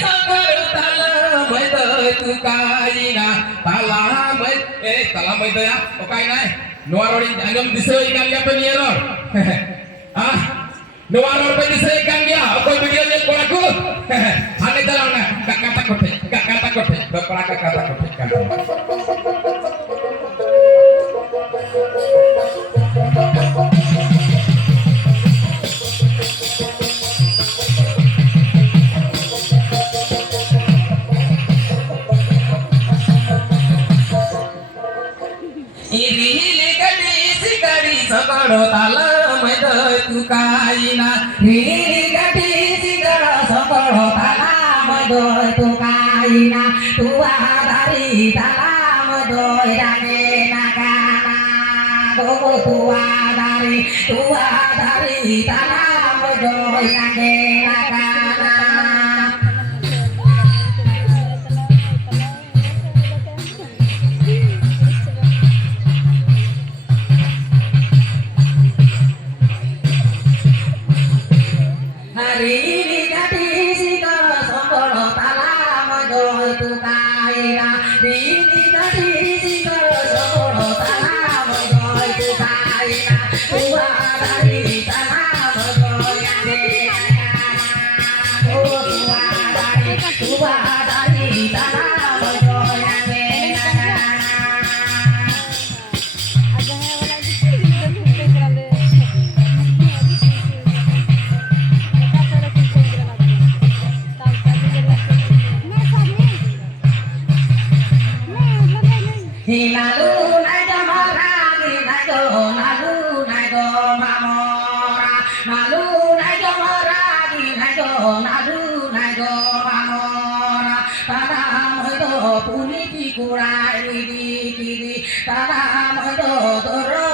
sakar talamai doi tu kaina talamai talamai doi o kainai nuarori anjom disoi kan dia penieror ah nuaror pe disoi kan dia okoi video je koraku hane dalam na kata kote bapara kata kote kan sakaro talamai doi tu kaina gati sigara sakaro talamai doi tu kaina tua dari talamai doi dane nagana go tua dari talamai doi dane nagana hari gati sigara sakaro talamai doi tu kaina gati sigara sakaro talamai doi tu kaina tua dari talamai doi dane tua dari talamai doi dane Lalu naik maragi naik lalu naik mamora lalu naik maragi naik lalu naik mamora tanam itu puni kurai di kiri tanam itu turun